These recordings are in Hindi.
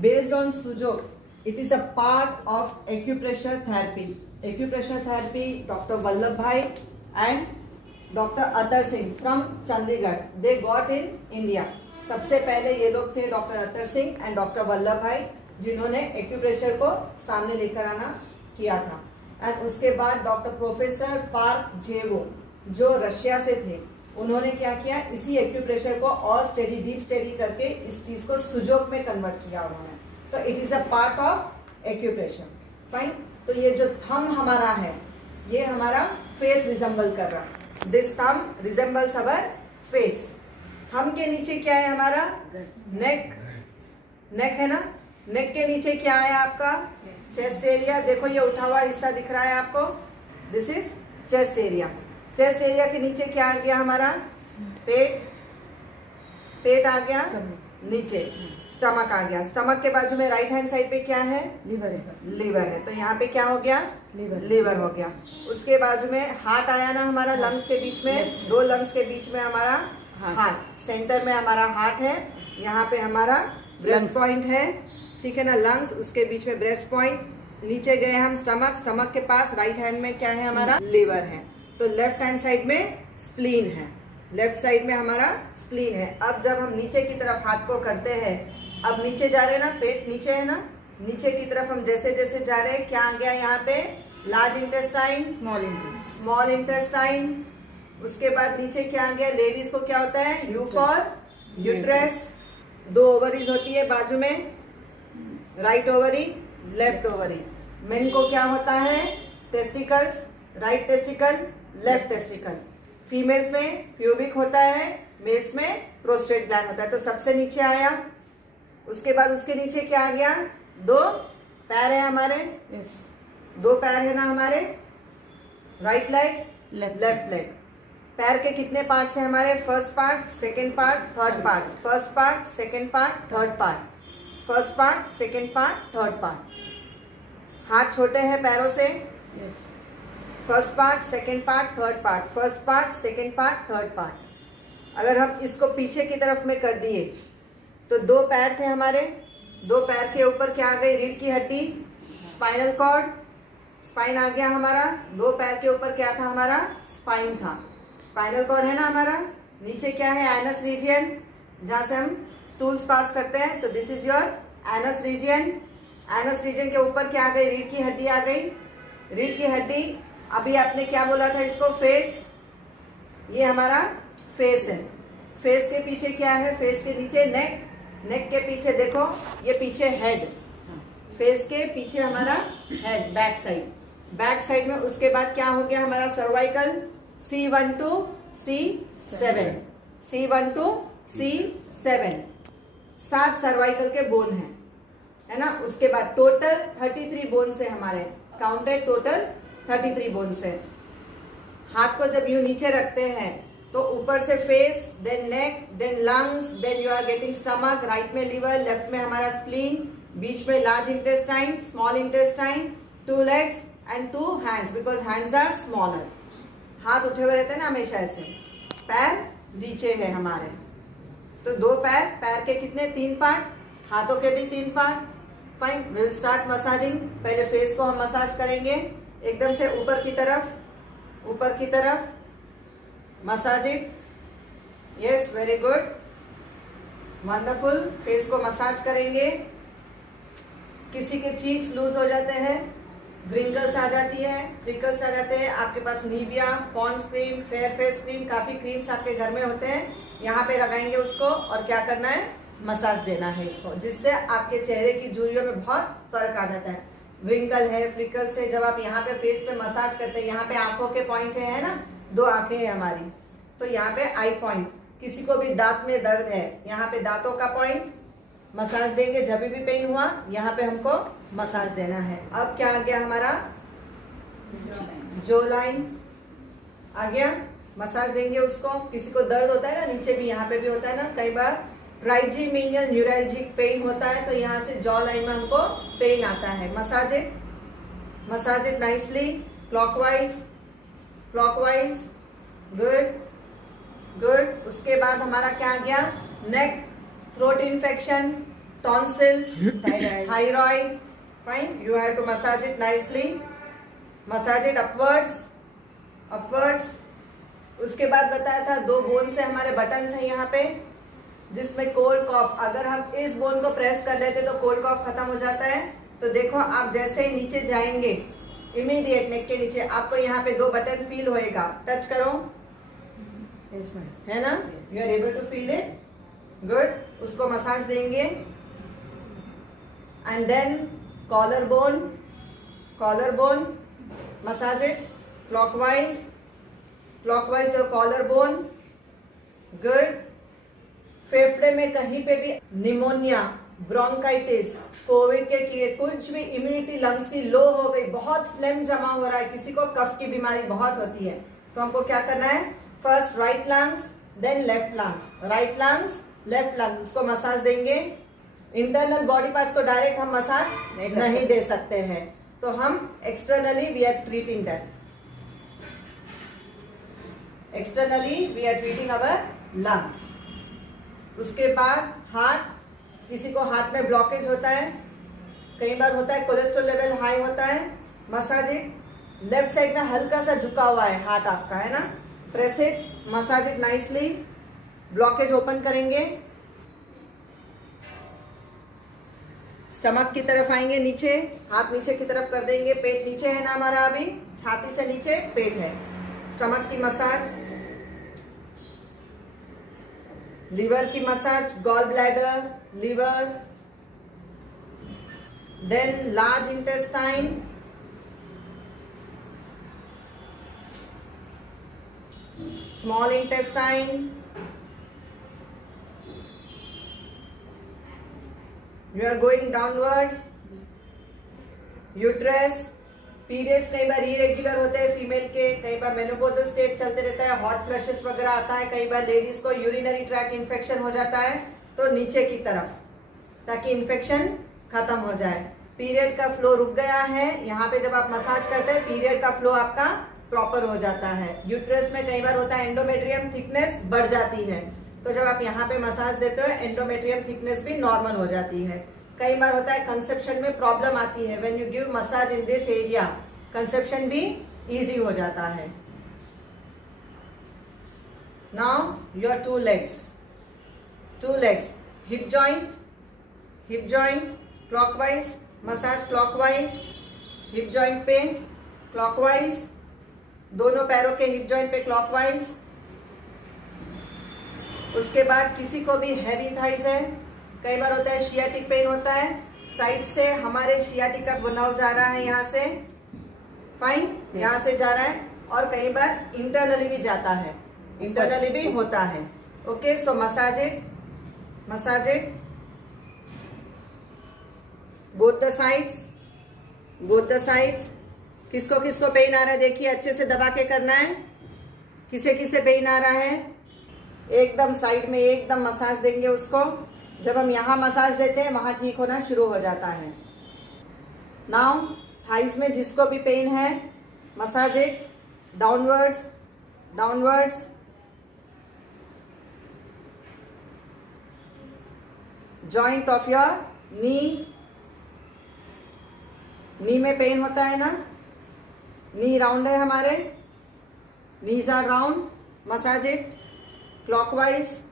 based on Sujok, it is a part of acupressure therapy. Acupressure therapy, Dr. Vallabh Bhai and Dr. Atar Singh from Chandigarh, they got in India. सबसे पहले ये लोग थे doctor Atar Singh and doctor Vallabh Bhai, जिन्होंने एक्यूप्रेशर को सामने लेकर आना किया था. एंड उसके बाद डॉक्टर प्रोफेसर पार्क जेवो, जो रशिया से थे, उन्होंने क्या किया, इसी एक्यूप्रेशर को और स्टडी, डीप स्टडी करके इस चीज को सुजोक में कन्वर्ट किया उन्होंने. तो it is a part of acupressure. Fine. तो ये जो थंब हमारा है, ये हमारा फेस रिजेंबल कर रहा है. This thumb resembles our face. Thumb के नीचे क्या है हमारा, नेक. नेक है ना. नेक के नीचे क्या है आपका, चेस्ट एरिया. देखो ये उठा हुआ हिस्सा दिख रहा है आपको, this is chest area. Chest area के नीचे क्या आ गया हमारा, पेट. पेट आ गया नीचे. स्टमक आ गया. स्टमक के बाजू में राइट हैंड साइड पे क्या है, लीवर है. लीवर है. तो यहाँ पे क्या हो गया, लीवर हो गया. उसके बाजू में हार्ट आया ना हमारा, लंग्स के बीच में, दो लंग्स के बीच में हमारा हार्ट. सेंटर में हमारा हार्ट है. यहाँ पे हमारा ब्रेस्ट पॉइंट है, ठीक है ना, लंग्स, उसके बीच में ब्रेस्ट पॉइंट. नीचे गए हम स्टमक. स्टमक के पास राइट हैंड में क्या है हमारा, लीवर है. तो लेफ्ट हैंड साइड में स्प्लीन है. लेफ्ट साइड में हमारा स्प्लीन है. अब जब हम नीचे की तरफ हाथ को करते हैं, अब नीचे जा रहे हैं ना, पेट नीचे है ना, नीचे की तरफ हम जैसे जैसे जा रहे हैं, क्या आ गया यहाँ पे, लार्ज इंटेस्टाइन, स्मॉल इंटेस्टाइन. उसके बाद नीचे क्या आ गया, लेडीज को क्या होता है, यू फॉर यूट्रस. दो ओवरीज होती है बाजू में, right ovary, left ovary. Main को क्या होता है, testicles, right testicle, left testicle. Females में प्यूबिक होता है, मेल्स में प्रोस्टेट ग्लैंड होता है. तो सबसे नीचे आया. उसके बाद उसके नीचे क्या आ गया, दो पैर है हमारे. दो पैर है ना हमारे, राइट लेग, लेफ्ट लेग. पैर के कितने पार्ट्स हैं हमारे, first part, second part, third part. First part, second part, third part. First part, second part, third part. हाथ छोटे हैं पैरों से, first part, second part, third part. First part, second part, third part. अगर हम इसको पीछे की तरफ में कर दिए, तो दो पैर थे हमारे. दो पैर के ऊपर क्या आ गई, रीढ़ की हड्डी, स्पाइनल कॉर्ड. स्पाइन आ गया हमारा. दो पैर के ऊपर क्या था हमारा, स्पाइन था. स्पाइनल कॉर्ड है ना हमारा. नीचे क्या है, एनस रीजियन, जहां से हम स्टूल्स पास करते हैं. तो this is your anus region. Anus region के ऊपर क्या आ गई, रीढ़ की हड्डी आ गई. रीढ़ की हड्डी. अभी आपने क्या बोला था इसको, फेस. ये हमारा फेस है. फेस के पीछे क्या है, फेस के नीचे नेक. नेक के पीछे देखो, ये पीछे हेड. फेस के पीछे हमारा head, back side. Back side में उसके बाद क्या हो गया हमारा, cervical, C1 to C7. C1 to C7. 7 cervical के बोन है ना. उसके बाद टोटल 33 बोन्स है हमारे, काउंटेड टोटल 33 बोन्स है. हाथ को जब यूं नीचे रखते हैं, तो ऊपर से face, then neck, then lungs, then you are getting stomach. Right में लीवर, लेफ्ट में हमारा स्प्लीन, बीच में large intestine, small intestine, 2 legs and 2 hands, because hands are smaller. हाथ उठे हुए रहते हैं ना हमेशा ऐसे. पैर नीचे है हमारे. तो दो पैर, पैर के कितने, 3 पार्ट. हाथों के भी 3 part. Fine. Will start massaging. पहले फेस को हम मसाज करेंगे, एकदम से ऊपर की तरफ, ऊपर की तरफ. Massage it. Yes, very good, wonderful. Face को मसाज करेंगे. किसी के चीक्स लूज हो जाते हैं, व्रिंकल्स आ जाती है, फ्रिकल्स आ जाते हैं. आपके पास Nivea, Pond's cream, fair face cream, काफी क्रीम्स आपके घर में होते हैं. यहाँ पे लगाएंगे उसको, और क्या करना है, मसाज देना है इसको, जिससे आपके चेहरे की झुर्रियों में बहुत फर्क आ जाता है. व्रिंकल है, फ्रिकल्स है, जब आप यहाँ पे फेस पे मसाज करते हैं, यहाँ पे आंखों के पॉइंट है ना, 2 आंखें हैं हमारी. तो यहाँ पे आई पॉइंट. किसी को भी दांत में दर्द है, यहाँ पे दांतों का पॉइंट मसाज देंगे. जब भी पेन हुआ, यहाँ पे हमको मसाज देना है. अब क्या आ गया हमारा, जो लाइन आ गया, मसाज देंगे उसको. किसी को दर्द होता है ना, नीचे भी, यहाँ पे भी होता है ना, कई बार ट्राइजीमिनियल न्यूरैल्जिक पेन होता है, तो यहाँ से जॉ लाइन में हमको पेन आता है. Massage it nicely, clockwise, clockwise. Good good. उसके बाद हमारा क्या आ गया, neck, throat infection, tonsils, thyroid. Fine. You have to massage it nicely. Massage it upwards. उसके बाद बताया था 2 बोन से हमारे बटन्स हैं यहाँ पे, जिसमें कोल्ड कॉफ, अगर हम इस बोन को प्रेस कर लेते तो कोल्ड कॉफ खत्म हो जाता है। तो देखो आप जैसे ही नीचे जाएंगे, इमीडिएट नेक के नीचे आपको यहाँ पे 2 बटन फील होएगा। टच करो, है ना? You are able to feel it, good. उसको मसाज देंगे। And then collar bone, massage it clockwise your collar bone, good. फेफड़े में कहीं पे भी निमोनिया, ब्रोंकाइटिस, कोविड के कीड़े, कुछ भी, इम्यूनिटी लंग्स की लो हो गई, बहुत फ्लेम जमा हो रहा है, किसी को कफ की बीमारी बहुत होती है, तो हमको क्या करना है? First right lungs, then left lungs, right lungs, left lungs, उसको मसाज देंगे। इंटरनल बॉडी पार्ट्स को डायरेक्ट हम मसाज नहीं दे सकते हैं, तो हम externally we are treating that, externally we are treating our lungs. उसके बाद हार्ट, किसी को हार्ट में ब्लॉकेज होता है, कई बार होता है कोलेस्ट्रॉल लेवल हाई होता है, मसाज इट। लेफ्ट साइड में हल्का सा झुका हुआ है हार्ट आपका, है ना? Press it, massage it nicely. Blockage open करेंगे, स्टमक की तरफ आएंगे, नीचे, हाथ नीचे की तरफ कर देंगे। पेट नीचे है ना हमारा, अभी छाती से नीचे पेट है। स्टमक की मसाज, लिवर की massage, gall bladder, liver, then large intestine, small intestine. You are going downwards, uterus, periods कई बार इरेगुलर होते हैं फीमेल के, कई बार मेनोपॉजल स्टेज चलते रहता है, हॉट फ्लैशेस वगैरह आता है, कई बार लेडीज को यूरिनरी ट्रैक इन्फेक्शन हो जाता है, तो नीचे की तरफ, ताकि इन्फेक्शन खत्म हो जाए। पीरियड का फ्लो रुक गया है, यहाँ पे जब आप मसाज करते हैं पीरियड का फ्लो आपका प्रॉपर हो जाता है। यूट्रस में कई बार होता है एंडोमेट्रियम थिकनेस बढ़ जाती है, तो जब आप यहाँ पे मसाज देते हो एंडोमेट्रियम थिकनेस भी नॉर्मल हो जाती है। कई बार होता है कंसेप्शन में प्रॉब्लम आती है, when you give massage in this area conception भी इजी हो जाता है। Now your 2 legs, hip joint clockwise, massage clockwise, hip joint पे क्लॉकवाइज, दोनों पैरों के हिप जॉइंट पे क्लॉकवाइज। उसके बाद किसी को भी हैवी थाइज है, कई बार होता है शियाटिक पेन होता है, साइड से हमारे शियाटिक का नर्व जा रहा है, यहाँ से, फाइन, यहाँ से जा रहा है, और कई बार इंटरनली भी जाता है, इंटरनली भी होता है। Okay, so massage it both the sides. किसको किसको पेन आ रहा है देखिए, अच्छे से दबा के करना है। किसे पेन आ रहा है, एकदम साइड में एकदम मसाज देंगे उसको। जब हम यहाँ मसाज देते हैं वहाँ ठीक होना शुरू हो जाता है। नाउ थाइस में जिसको भी पेन है, massage it downwards. Joint of your knee में पेन होता है ना, नी राउंड है हमारे, knees are round, massage it clockwise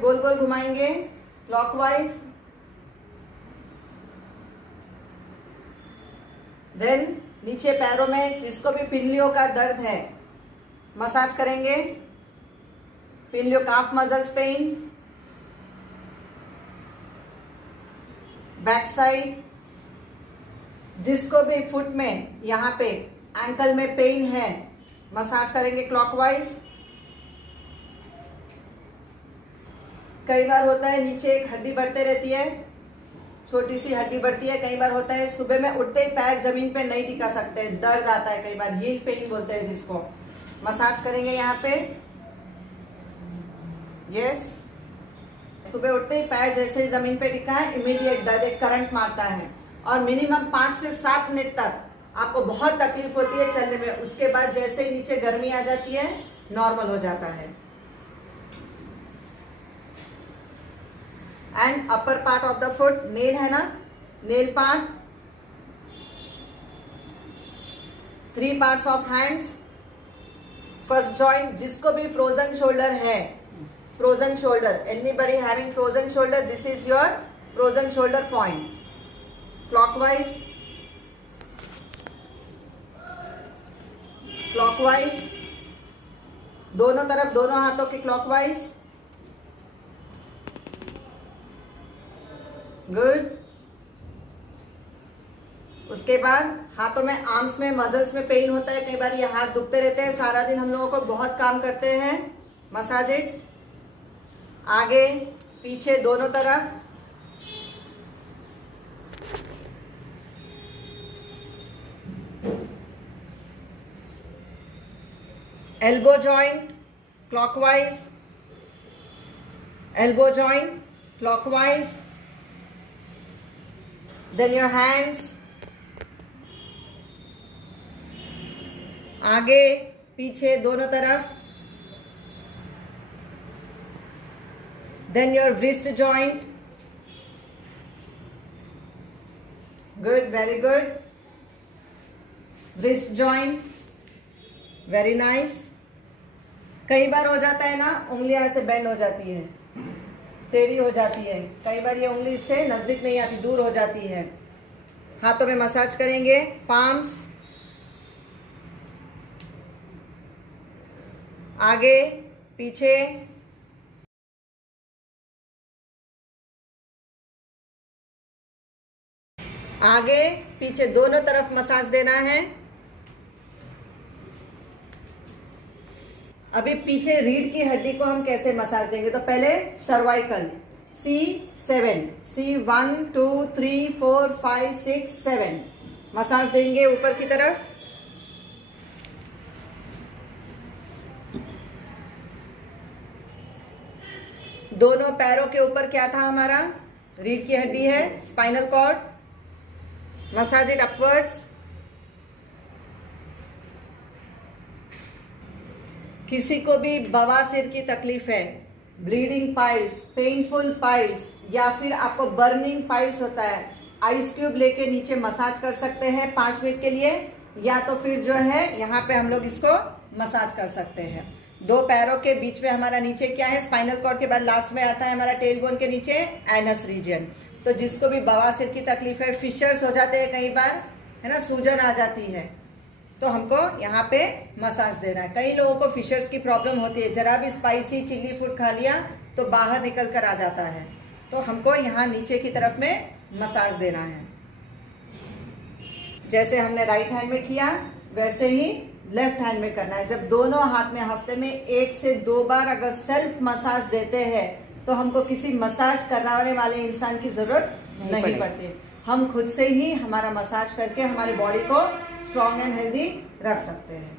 गोल गोल घुमाएंगे, क्लॉकवाइज। देन नीचे पैरों में जिसको भी पिन्नियों का दर्द है मसाज करेंगे, पिन्नियों calf muscles pain, back side. जिसको भी फुट में यहाँ पे एंकल में पेन है मसाज करेंगे क्लॉकवाइज। कई बार होता है नीचे एक हड्डी बढ़ते रहती है, छोटी सी हड्डी बढ़ती है, कई बार होता है सुबह में उठते ही पैर जमीन पे नहीं टिका सकते, दर्द आता है, कई बार हील पेन बोलते हैं जिसको। मसाज करेंगे यहाँ पे, यस। सुबह उठते ही पैर जैसे ही जमीन पे टिका है इमीडिएट दर्द, एक करंट मारता है, और मिनिमम 5 से 7 मिनट तक आपको बहुत तकलीफ होती है चलने में। उसके बाद जैसे ही नीचे गर्मी आ जाती है नॉर्मल हो जाता है। And upper part of the foot, nail है ना, nail part, 3 parts of hands, first joint, जिसको भी फ्रोजन शोल्डर है, frozen shoulder, anybody having frozen shoulder, this is your frozen shoulder point. Clockwise, clockwise, दोनों तरफ, दोनों हाथों के क्लॉकवाइज. गुड. उसके बाद हाथों में, आर्म्स में, मसल्स में पेन होता है, कई बार ये हाथ दुखते रहते हैं, सारा दिन हम लोगों को बहुत काम करते हैं. Massage it. आगे पीछे दोनों तरफ. Elbow joint clockwise, elbow joint clockwise. Then your hands, आगे पीछे दोनों तरफ. Then your wrist joint. Good, very good. Wrist joint, very nice. कई बार हो जाता है ना, उंगलियां ऐसे बेंड हो जाती है, टेढ़ी हो जाती है, कई बार ये उंगली से नजदीक नहीं आती, दूर हो जाती है. हाथों में मसाज करेंगे, पाम्स, आगे पीछे. आगे पीछे दोनों तरफ मसाज देना है. अभी पीछे रीढ़ की हड्डी को हम कैसे मसाज देंगे, तो पहले सर्वाइकल, C7, C1 2 3 4 5 6 7 मसाज देंगे ऊपर की तरफ. दोनों पैरों के ऊपर क्या था हमारा, रीढ़ की हड्डी है, spinal cord. Massage it upwards. किसी को भी बवासीर की तकलीफ है, ब्लीडिंग पाइल्स, पेनफुल पाइल्स, या फिर आपको बर्निंग पाइल्स होता है, आइस क्यूब लेके नीचे मसाज कर सकते हैं 5 मिनट के लिए, या तो फिर जो है यहाँ पे हम लोग इसको मसाज कर सकते हैं. 2 पैरों के बीच में हमारा नीचे क्या है, स्पाइनल कॉर्ड के बाद लास्ट में आता है हमारा टेल बोन के नीचे एनस रीजन. तो जिसको भी बवासीर की तकलीफ है, फिशर्स हो जाते हैं कई बार, है ना, सूजन आ जाती है, तो हमको यहाँ पे मसाज देना है. कई लोगों को फिशर्स की प्रॉब्लम होती है, जरा भी स्पाइसी चिली फूड खा लिया तो बाहर निकल कर आ जाता है, तो हमको यहाँ नीचे की तरफ में मसाज देना है. जैसे हमने राइट हैंड में किया वैसे ही लेफ्ट हैंड में करना है. जब दोनों हाथ में हफ्ते में 1 से 2 बार अगर सेल्फ मसाज देते हैं तो हमको किसी मसाज कराने वाले इंसान की जरूरत नहीं पड़ती. हम खुद से ही हमारा मसाज करके हमारे बॉडी को स्ट्रॉन्ग एंड हेल्दी रख सकते हैं.